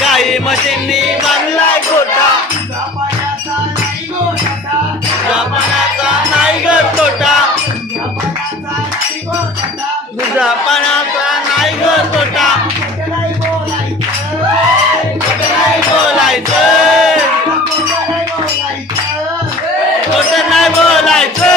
गाई म्हशींनी बांधलाय गोठा तुझा पाण्याचा नाही ग तोटा तुझा पाण्याचा नाही ग तोटा खोटं नाही बोलायचं खोटं नाही बोलायचं